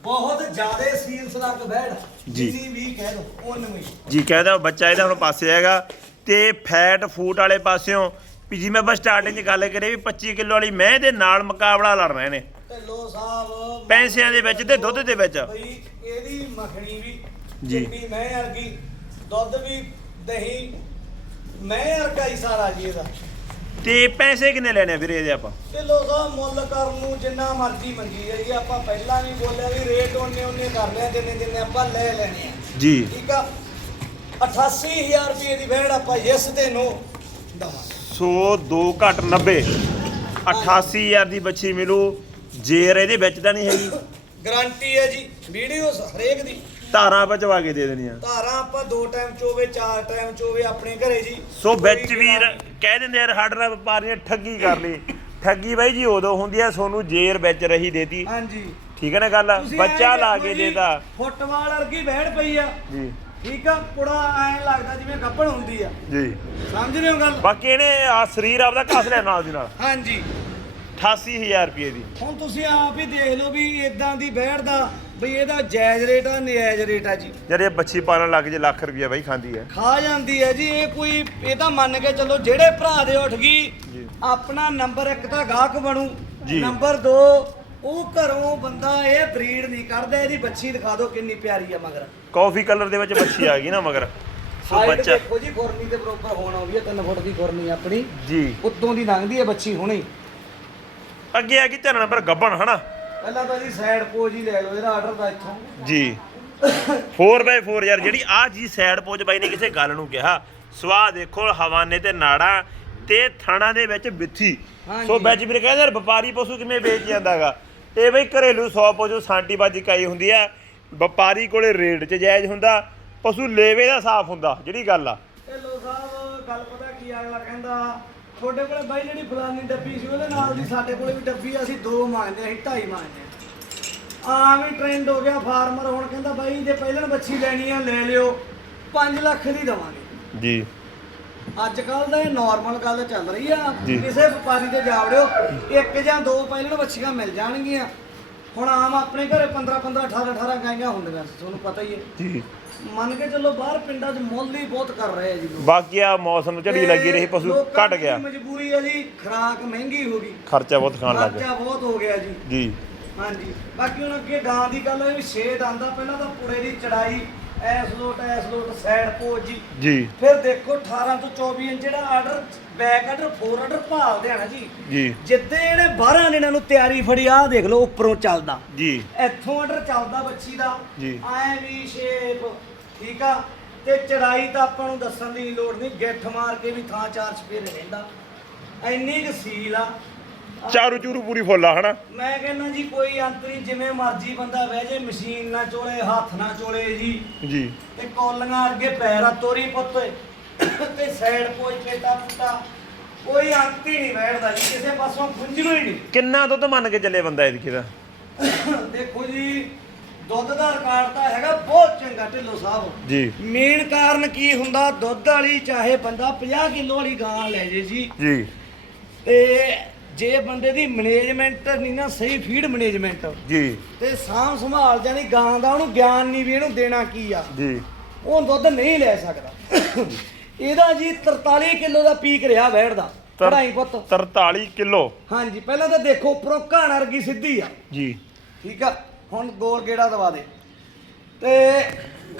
ਬਹੁਤ ਜ਼ਿਆਦੇ ਸੀਲਸ ਲੱਗ ਬੈਠ ਜੀ। ਜਿੰਨੀ ਵੀ ਕਹਿ ਦੋ ਉਹਨੂੰ ਹੀ ਜੀ ਕਹਿੰਦਾ ਬੱਚਾ ਇਹਦਾ ਹੁਣ ਪਾਸੇ ਹੈਗਾ ਤੇ ਫੈਟ ਫੂਟ ਵਾਲੇ ਪਾਸਿਓਂ। ਵੀ ਜਿਵੇਂ ਆਪਾਂ ਸਟਾਰਟਿੰਗ 'ਚ ਗੱਲ ਕਰੇ ਵੀ 25 ਕਿਲੋ ਵਾਲੀ ਮੈਂ ਦੇ ਨਾਲ ਮੁਕਾਬਲਾ ਲੜਨਾ ਇਹਨੇ। ਢਿੱਲੋ ਸਾਹਿਬ ਪੈਸਿਆਂ ਦੇ ਵਿੱਚ ਤੇ ਦੁੱਧ ਦੇ ਵਿੱਚ। ਬਈ ਇਹਦੀ ਮੱਖਣੀ ਵੀ ਜੀ। ਚਿੱਟੀ ਮੈਂ ਵਰਗੀ ਦੁੱਧ ਵੀ ਦਹੀਂ ਮੈਂ ਵਰਗਾ ਹੀ ਸਾਰਾ ਜੀ ਇਹਦਾ। ਤੇ ਪੈਸੇ ਕਿੰਨੇ ਲੈਣੇ ਆ ਵੀਰੇ ਇਹਦੇ ਆਪਾਂ? ਕਿਲੋ ਦਾ ਮੁੱਲ ਕਰਨ ਨੂੰ ਜਿੰਨਾ ਮਰਜ਼ੀ ਮੰਗੀ ਜਾਈਏ। ਆਪਾਂ ਪਹਿਲਾਂ ਵੀ ਬੋਲਿਆ ਵੀ ਰੇਟ ਉਹਨੇ ਉਹਨੇ ਕਰ ਲਿਆ ਜਿੰਨੇ ਜਿੰਨੇ ਆਪਾਂ ਲੈ ਲੈਣੇ ਆ। ਜੀ। ਠੀਕ ਆ? 88000 ਰੁਪਏ ਦੀ ਭੇੜ ਆਪਾਂ ਯੈਸ ਤੇ ਨੋ ਦਵਾਂਗੇ। ਸੋ 2 ਘੱਟ 90 88000 ਦੀ ਬੱਚੀ ਮਿਲੂ। ਜੇਰ ਇਹਦੇ ਵਿੱਚ ਤਾਂ ਨਹੀਂ ਹੈਗੀ। [coughs] ਗਾਰੰਟੀ ਹੈ ਜੀ ਵੀਡੀਓ ਹਰੇਕ ਦੀ। ਧਾਰਾਂ ਬਚਵਾ ਕੇ ਦੇ ਦੇਣੀਆਂ। ਧਾਰਾਂ ਆਪਾਂ ਦੋ ਟਾਈਮ ਚੋਵੇ ਚਾਰ ਟਾਈਮ ਚੋਵੇ ਆਪਣੇ ਘਰੇ ਜੀ। ਸੋ ਵਿੱਚ ਵੀਰ ਕਹਿ ਦਿੰਦੇ ਯਾਰ ਸਾਡੇ ਨਾਲ ਵਪਾਰੀਆਂ ਠੱਗੀ ਕਰ ਲਈ। ਠੱਗੀ ਬਾਈ ਜੀ ਉਦੋਂ ਹੁੰਦੀ ਆ ਸੋਨੂੰ ਜੇਰ ਵਿੱਚ ਰਹੀ ਦੇਤੀ। ਹਾਂਜੀ। ਠੀਕ ਹੈ ਨਾ ਗੱਲ? ਬੱਚਾ ਲਾ ਕੇ ਦੇਤਾ। ਫੁੱਟਬਾਲ ਵਰਗੀ ਬਹਿੜ ਪਈ ਆ। ਜੀ। ਠੀਕ ਆ ਕੁੜਾ ਐਂ ਲੱਗਦਾ ਜਿਵੇਂ ਗੱਪਣ ਹੁੰਦੀ ਆ। ਜੀ। ਸਮਝ ਰਹੇ ਹੋ ਗੱਲ? ਬਾਕੀ ਇਹਨੇ ਆ ਸਰੀਰ ਆਪਦਾ ਘਸ ਲਿਆ ਨਾਲ ਦੀ ਨਾਲ। ਹਾਂਜੀ। 88000 ਰੁਪਏ ਦੀ। ਹੁਣ ਤੁਸੀਂ ਆਪ ਹੀ ਦੇਖ ਲਓ ਵੀ ਇਦਾਂ ਦੀ ਬਹਿੜ ਦਾ ਬਈ ਇਹਦਾ ਜਾਇਜ਼ ਰੇਟ ਆ ਨਜਾਇਜ਼ ਰੇਟ ਆ ਜੀ। ਜਦ ਇਹ ਬੱਚੀ ਪਾਲਣ ਲੱਗ ਜੇ ਲੱਖ ਰੁਪਏ ਬਾਈ ਖਾਂਦੀ ਹੈ। ਖਾ ਜਾਂਦੀ ਹੈ ਜੀ ਇਹ ਕੋਈ ਇਹ ਤਾਂ ਮੰਨ ਕੇ ਚੱਲੋ ਜਿਹੜੇ ਭਰਾ ਦੇ ਉੱਠ ਗਈ ਜੀ। ਆਪਣਾ ਨੰਬਰ ਇੱਕ ਤਾਂ ਗਾਹਕ ਬਣੂ ਜੀ। ਨੰਬਰ 2 ਉਹ ਘਰੋਂ ਬੰਦਾ ਇਹ ਬਰੀਡ ਨਹੀਂ ਕੱਢਦਾ ਇਹਦੀ ਬੱਚੀ ਦਿਖਾ ਦਿਓ ਕਿੰਨੀ ਪਿਆਰੀ ਆ ਮਗਰ। ਕਾਫੀ ਕਲਰ ਦੇ ਵਿੱਚ ਬੱਚੀ ਆ ਗਈ ਨਾ ਮਗਰ। ਸੋ ਹਾਈਟ ਬੱਚਾ ਦੇਖੋ ਜੀ ਖੁਰਨੀ ਦੇ ਬਰੋਬਰ ਹੋਣ ਆਉਂਦੀ ਹੈ 3 ਫੁੱਟ ਦੀ ਖੁਰਨੀ ਆਪਣੀ। ਜੀ। ਉੱਤੋਂ ਦੀ ਲੰਘਦੀ ਹੈ ਬੱਚੀ ਹੁਣੇ। ਅੱਗੇ ਆ ਗਈ ਧਿਆਨ ਨੰਬਰ ਗੱਬਣ ਹਨਾ। ਪਹਿਲਾਂ ਤਾਂ ਜੀ ਸਾਈਡ ਪੋਜ ਹੀ ਲੈ ਲਓ ਇਹਦਾ ਆਰਡਰ ਦਾ ਇੱਥੋਂ। ਜੀ। 4x4 ਯਾਰ ਜਿਹੜੀ ਆ ਜੀ ਸਾਈਡ ਪੋਜ ਬਾਈ ਨੇ ਕਿਸੇ ਗੱਲ ਨੂੰ ਕਿਹਾ ਸਵਾਹ ਦੇਖੋ ਹਵਾਨੇ ਤੇ ਨਾੜਾ ਤੇ ਥਣਾ ਦੇ ਵਿੱਚ ਹਾਂਜੀ। ਸੋ ਵਿੱਚ ਵੀਰ ਕਹਿੰਦੇ ਯਾਰ ਵਪਾਰੀ ਪਸ਼ੂ ਕਿਵੇਂ ਵੇਚ ਜਾਂਦਾਗਾ? ਇਹ ਬਈ ਘਰੇਲੂ 100 ਪਸ਼ੂ ਸਾਂਟੀ ਬਾਜੀ ਕਾਈ ਹੁੰਦੀ ਆ। ਵਪਾਰੀ ਕੋਲੇ ਰੇਟ 'ਚ ਜਾਇਜ਼ ਹੁੰਦਾ ਪਸ਼ੂ ਲੇਵੇ ਦਾ ਸਾਫ਼ ਹੁੰਦਾ ਜਿਹੜੀ ਗੱਲ ਆ। ਢਿੱਲੋਂ ਸਾਹਿਬ ਗੱਲ ਪਤਾ ਕੀ ਆ, ਅਗਲਾ ਕਹਿੰਦਾ ਤੁਹਾਡੇ ਕੋਲੇ ਬਾਈ ਜਿਹੜੀ ਫਲਾਨੀ ਡੱਬੀ ਸੀ ਉਹਦੇ ਨਾਲ ਦੀ ਸਾਡੇ ਕੋਲੇ ਵੀ ਡੱਬੀ ਆ, ਅਸੀਂ ਦੋ ਮੰਗਦੇ ਅਸੀਂ ਢਾਈ ਮੰਗਦੇ ਆ। ਆਮ ਹੀ ਟ੍ਰੈਂਡ ਹੋ ਗਿਆ ਫਾਰਮਰ ਹੁਣ ਕਹਿੰਦਾ ਬਾਈ ਜੇ ਪਹਿਲਾਂ ਬੱਚੀ ਲੈਣੀ ਆ ਲੈ ਲਿਓ 5 ਲੱਖ ਦੀ ਦਵਾਂਗੇ। ਜੀ। ਅੱਜ ਕੱਲ ਦਾ ਇਹ ਨਾਰਮਲ ਗੱਲ ਚੱਲ ਰਹੀ ਆ ਜੀ। ਕਿਸੇ ਵਪਾਰੀ ਤੇ ਜਾਵੜਿਓ ਇੱਕ ਜਾਂ ਦੋ ਪਹਿਲਾਂ ਬੱਚੀਆਂ ਮਿਲ ਜਾਣਗੀਆਂ। ਹੁਣ ਆਮ ਆਪਣੇ ਘਰੇ 15 15 18 18 ਗਾਈਆਂ ਹੁੰਦੀਆਂ ਸੀ, ਤੁਹਾਨੂੰ ਪਤਾ ਹੀ ਹੈ। ਜੀ। ਮੰਨ ਕੇ ਚੱਲੋ ਬਾਹਰ ਪਿੰਡਾਂ 'ਚ ਮੁੱਲ ਹੀ ਬਹੁਤ ਕਰ ਰਹੇ ਆ ਜੀ ਲੋਕ। ਬਾਕੀ ਆ ਮੌਸਮ ਝੜੀ ਲੱਗੀ ਰਹੀ ਪਸ਼ੂ ਲੋਕਾਂ ਘਟ ਦੀ ਗਿਆ। ਮਜਬੂਰੀ ਹੈ ਜੀ ਖਰਾਕ ਮਹਿੰਗੀ ਹੋ ਗਈ। ਖਰਚਾ ਬਹੁਤ ਖਾਣ ਲੱਗ ਗਿਆ ਖਰਚਾ ਬਹੁਤ ਹੋ ਗਿਆ ਜੀ। ਜੀ। ਹਾਂਜੀ। ਬਾਕੀ ਹੁਣ ਅੱਗੇ ਗਾਂ ਦੀ ਗੱਲ ਹੈ ਵੀ ਛੇਦ ਆਂਦਾ ਪਹਿਲਾਂ ਤਾਂ ਪੁੜੇ ਦੀ ਚੜਾਈ ਐਸ ਲੋਟ ਐਸ ਲੋਟ ਸਾਈਡ ਪੋਜ ਜੀ। ਜੀ। ਫਿਰ ਦੇਖੋ 18 ਤੋਂ 24 ਇੰਚ ਜਿਹੜਾ order back order four order ਭਾਲਦੇ ਆ ਨਾ ਜੀ। ਜੀ। ਜਿੱਦੇ ਇਹਨੇ 12 ਦਿਨਾਂ ਨੂੰ ਤਿਆਰੀ ਫੜੀ ਆਹ ਦੇਖ ਲਓ ਉੱਪਰੋਂ ਚੱਲਦਾ। ਜੀ। ਇੱਥੋਂ ਆਰਡਰ ਚੱਲਦਾ ਬੱਚੀ ਦਾ। ਜੀ। ਐ ਵੀ ਸ਼ੇਪ ਠੀਕ ਆ? ਤੇ ਚੜਾਈ ਤਾਂ ਆਪਾਂ ਨੂੰ ਦੱਸਣ ਦੀ ਲੋੜ ਨਹੀਂ ਗਿੱਠ ਮਾਰ ਕੇ ਵੀ ਥਾਂ ਚਾਰ ਚਪੇਰੇ ਰਹਿੰਦਾ। ਇੰਨੀ ਕੁ ਸੀਲ ਆ। ਚਾਰੂ ਚੂਰੂ ਪੂਰੀ ਫੁੱਲ ਆ ਹਨਾ? ਮੈਂ ਕਹਿੰਦਾ ਜੀ ਕੋਈ ਅੰਤਰੀ ਜਿਵੇਂ ਮਰਜ਼ੀ ਬੰਦਾ ਬਹਿ ਜੇ ਮਸ਼ੀਨ ਨਾ ਚੋਲੇ ਹੱਥ ਨਾ ਚੋਲੇ ਜੀ। ਜੀ। ਤੇ ਕੋਲੀਆਂ ਅੱਗੇ ਪੈਰਾ ਤੋਰੀ ਪੁੱਤ ਤੇ ਸਾਈਡ ਪੋਚ ਪੇਟਾ ਪੁੱਟਾ ਕੋਈ ਅੰਤ ਨਹੀਂ ਬੈਠਦਾ ਜੀ ਕਿਸੇ ਪਾਸੋਂ ਗੁੰਝਲੋ ਹੀ ਨਹੀਂ। ਕਿੰਨਾ ਦੁੱਧ ਮੰਨ ਕੇ ਚੱਲੇ ਬੰਦਾ ਇਹਦੀ ਕਿਦਾ ਦੇਖੋ ਜੀ ਦੁੱਧ ਦਾ ਰਿਕਾਰਡ ਤਾਂ ਹੈਗਾ ਬਹੁਤ ਚੰਗਾ ਢਿੱਲੋਂ ਸਾਹਿਬ। ਜੀ। ਮੇਨ ਕਾਰਨ ਕੀ ਹੁੰਦਾ ਦੁੱਧ ਵਾਲੀ ਚਾਹੇ ਬੰਦਾ 50 ਕਿਲੋ ਵਾਲੀ ਗਾਂ ਲੈ ਜੇ ਜੀ। ਜੀ। ਤੇ ਜੇ ਬੰਦੇ ਦੀ ਮੈਨੇਜਮੈਂਟ ਨਹੀਂ ਨਾ ਸਹੀ ਫੀਡ ਮੈਨੇਜਮੈਂਟ ਜੀ। ਤੇ ਸਾਂਭ ਸੰਭਾਲ ਜਾਨੀ ਗਾਂ ਦਾ ਉਹਨੂੰ ਗਿਆਨ ਨਹੀਂ ਵੀ ਇਹਨੂੰ ਦੇਣਾ ਕੀ ਆ। ਜੀ। ਉਹ ਦੁੱਧ ਨਹੀਂ ਲੈ ਸਕਦਾ। ਇਹਦਾ ਜੀ 43 ਕਿਲੋ ਦਾ ਪੀਕ ਰਿਹਾ ਵੈੜ ਦਾ ਤਰ- ਕਢਾਈ ਪੁੱਤ। 43 ਕਿਲੋ। ਹਾਂਜੀ ਪਹਿਲਾਂ ਤਾਂ ਦੇਖੋ ਉੱਪਰੋਂ ਘਾਣ ਵਰਗੀ ਸਿੱਧੀ ਆ। ਜੀ। ਠੀਕ ਆ। ਹੁਣ ਗੋਰ ਗੇੜਾ ਦਵਾ ਦੇ। ਤੇ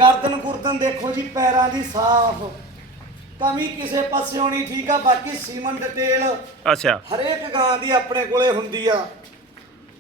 ਗਰਦਨ ਗੁਰਦਨ ਦੇਖੋ ਜੀ ਪੈਰਾਂ ਦੀ ਸਾਫ਼। ਕਮੀ ਕਿਸੇ ਪਾਸਿਓਂ ਨਹੀਂ ਠੀਕ ਆ ਬਾਕੀ ਸੀਮਨ ਡਿਟੇਲ ਅੱਛਾ। ਹਰੇਕ ਗਾਂ ਦੀ ਆਪਣੇ ਕੋਲੇ ਹੁੰਦੀ ਆ।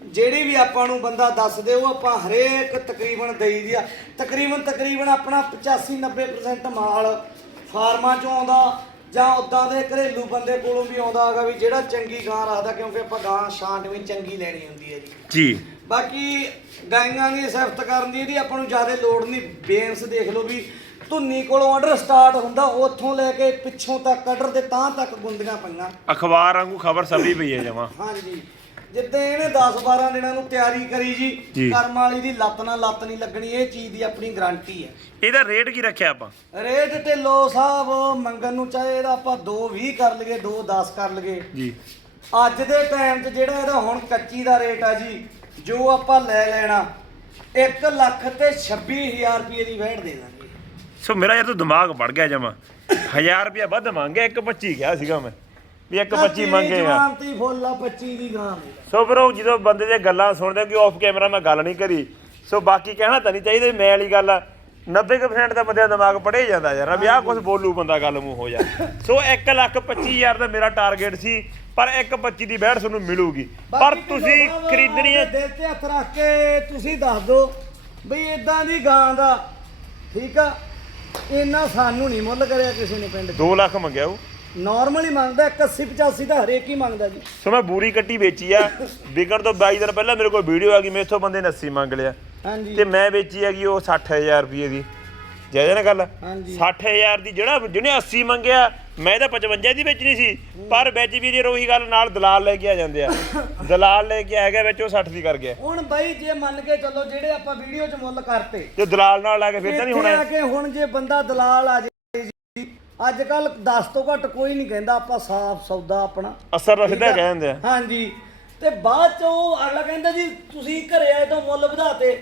ਜਿਹੜੀ ਵੀ ਆਪਾਂ ਨੂੰ ਬੰਦਾ ਦੱਸ ਦੇ ਉਹ ਆਪਾਂ ਹਰੇਕ ਤਕਰੀਬਨ ਦੇਈ ਦੀ ਆ। ਤਕਰੀਬਨ ਤਕਰੀਬਨ ਆਪਣਾ 85 90% ਮਾਲ ਫਾਰਮਾਂ ਚੋਂ ਆਉਂਦਾ ਜਾਂ ਉਦਾਂ ਦੇ ਘਰੇਲੂ ਬੰਦੇ ਕੋਲੋਂ ਵੀ ਆਉਂਦਾ ਹੈਗਾ ਵੀ ਜਿਹੜਾ ਚੰਗੀ ਗਾਂ ਰੱਖਦਾ ਕਿਉਂਕਿ ਆਪਾਂ ਗਾਂ ਛਾਂਟਵੀਂ ਚੰਗੀ ਲੈਣੀ ਹੁੰਦੀ ਹੈ ਜੀ। ਜੀ। ਬਾਕੀ ਗਾਈਆਂ ਦੀ ਸਿਫਤ ਕਰਨ ਦੀ ਇਹਦੀ ਆਪਾਂ ਨੂੰ ਜ਼ਿਆਦਾ ਲੋੜ ਨਹੀਂ ਬੇਨਸ ਦੇਖ ਲਓ ਵੀ ਧੁੰਨੀ ਕੋਲੋਂ ਆਰਡਰ ਸਟਾਰਟ ਹੁੰਦਾ ਉੱਥੋਂ ਲੈ ਕੇ ਪਿੱਛੋਂ ਤੱਕ ਆਰਡਰ ਦੇ ਤਾਂ ਤੱਕ ਗੁੰਦੀਆਂ ਪਈਆਂ। ਅਖਬਾਰ ਵਾਂਗੂ ਖਬਰ ਸਭੀ ਪਈ ਹੈ ਜਮਾ। ਹਾਂਜੀ। ਜਿੱਦਾਂ ਇਹਨੇ 10 12 ਦਿਨਾਂ ਨੂੰ ਤਿਆਰੀ ਕਰੀ ਜੀ। ਕਰਮ ਵਾਲੀ ਦੀ ਲੱਤ ਨਾਲ ਲੱਤ ਨਹੀਂ ਲੱਗਣੀ ਇਹ ਚੀਜ਼ ਦੀ ਆਪਣੀ ਗਾਰੰਟੀ ਹੈ। ਇਹਦਾ ਰੇਟ ਕੀ ਰੱਖਿਆ ਆਪਾਂ? ਰੇਟ ਤੇ ਲੋ ਸਾਹਿਬ ਮੰਗਣ ਨੂੰ ਚਾਹੇ ਇਹਦਾ ਆਪਾਂ 2 20 ਕਰ ਲਈਏ 2 10 ਕਰ ਲਈਏ। ਜੀ। ਅੱਜ ਦੇ ਟਾਈਮ 'ਚ ਜਿਹੜਾ ਇਹਦਾ ਹੁਣ ਕੱਚੀ ਦਾ ਰੇਟ ਆ ਜੀ ਜੋ ਆਪਾਂ ਲੈ ਲੈਣਾ 1 ਲੱਖ ਤੇ 26000 ਰੁਪਏ ਦੀ ਵੈਟ ਦੇ ਦਾਂਗੇ। ਸੋ ਮੇਰਾ ਯਾਰ ਤੂੰ ਦਿਮਾਗ ਵੜ ਗਿਆ ਜਮਾ। 1000 ਰੁਪਇਆ ਵੱਧ ਮੰਗਿਆ 125 ਕਿਹਾ ਸੀਗਾ ਮੈਂ ਵੀ 125 ਮੰਗੇ ਆ। ਜਵਾਨ ਤੀ ਫੁੱਲ ਆ 25 ਦੀ ਗਾਂ ਦੇ। ਸੋ ਫਿਰ ਉਹ ਜਦੋਂ ਬੰਦੇ ਦੀਆਂ ਗੱਲਾਂ ਸੁਣਦੇ ਕਿ ਆਫ ਕੈਮਰਾ ਮੈਂ ਗੱਲ ਨਹੀਂ ਕਰੀ ਸੋ ਬਾਕੀ ਕਹਿਣਾ ਤਾਂ ਨਹੀਂ ਚਾਹੀਦਾ ਮੈਂ ਵਾਲੀ ਗੱਲ ਆ। 90% ਦਾ ਬੰਦੇ ਦਾ ਦਿਮਾਗ ਪੜ੍ਹੇ ਜਾਂਦਾ ਯਾਰ ਵੀ ਆਹ ਕੁਝ ਬੋਲੂ ਬੰਦਾ ਗੱਲ ਮੂੰਹ ਹੋ ਜਾ। ਸੋ 1 ਲੱਖ 25000 ਦਾ ਮੇਰਾ ਟਾਰਗੇਟ ਸੀ ਪਰ 125 ਦੀ ਬੈਠ ਤੁਹਾਨੂੰ ਮਿਲੂਗੀ। ਪਰ ਬਾਕੀ ਤੁਸੀਂ ਢਿੱਲੋਂ ਸਾਹਿਬ ਖਰੀਦਣੀ ਹੈ ਦਿਲ ਤੇ ਹੱਥ ਰੱਖ ਕੇ ਤੁਸੀਂ ਦੱਸ ਦਿਓ ਬਈ ਇਦਾਂ ਦੀ ਗਾਂ ਦਾ ਠੀਕ ਆ? ਇੰਨਾ ਸਾਨੂੰ ਨਹੀਂ ਮੁੱਲ ਕਰਿਆ ਕਿਸੇ ਨੇ ਪਿੰਡ 'ਚ। 2 ਲੱਖ ਮੰਗਿਆ ਉਹ। ਨਾਰਮਲੀ ਮੰਗਦਾ 81 85 ਤਾਂ ਹਰੇਕ ਹੀ ਮੰਗਦਾ ਜੀ। ਸੋ ਮੈਂ ਬੂਰੀ ਕੱਟੀ ਵੇਚੀ ਆ। ਵਿਕਣ ਤੋਂ 22 ਦਿਨ ਪਹਿਲਾਂ ਮੇਰੇ ਕੋਲ ਵੀਡੀਓ ਆ ਗਈ ਮੇਥੋਂ ਬੰਦੇ ਨੇ 80 ਮੰਗ ਲਿਆ। ਹਾਂਜੀ। ਤੇ ਮੈਂ ਵੇਚੀ ਹੈਗੀ ਉਹ 60000 ਰੁਪਏ ਦੀ। ਜਾਇਜ਼ ਨਾ ਗੱਲ? ਹਾਂਜੀ। 60000 ਦੀ ਜਿਹੜਾ ਜਿਹਨੇ 80 ਮੰਗਿਆ ਮੈਂ ਤਾਂ 55 ਦੀ ਵੇਚਣੀ ਸੀ ਪਰ ਵਿੱਚ ਵੀ ਜੇ ਉਹੀ ਗੱਲ ਨਾਲ ਦਲਾਲ ਲੈ ਕੇ ਆ ਜਾਂਦੇ ਆ। [laughs] ਦਲਾਲ ਲੈ ਕੇ ਆ ਗਿਆ ਵਿੱਚ ਉਹ 60 ਦੀ ਕਰ ਗਿਆ। ਹੁਣ ਬਾਈ ਜੇ ਮੰਨ ਕੇ ਚੱਲੋ ਜਿਹੜੇ ਆਪਾਂ ਵੀਡੀਓ 'ਚ ਮੁੱਲ ਕਰਤੇ ਤੇ ਦਲਾਲ ਨਾਲ ਲਾ ਕੇ ਫਿਰ ਤਾਂ ਨਹੀਂ ਹੋਣਾ। ਕੇ ਹੁਣ ਜੇ ਬੰਦਾ ਦਲਾਲ ਆ ਜੇ ਜੀ ਅੱਜ ਕੱਲ 10 ਤੋਂ ਘੱਟ ਕੋਈ ਨਹੀਂ ਕਹਿੰਦਾ ਆਪਾਂ ਸਾਫ਼ ਸੌਦਾ ਆਪਣਾ। ਅਸਰ ਤਾਂ ਸਿੱਧਾ ਕਹਿ ਦਿੰਦੇ ਆ। ਹਾਂਜੀ। ਤੇ ਬਾਅਦ ਚ ਉਹ ਅਗਲਾ ਕਹਿੰਦਾ ਜੀ ਤੁਸੀਂ ਘਰੇ ਆਏ ਤਾਂ ਮੁੱਲ ਵਧਾਤੇ।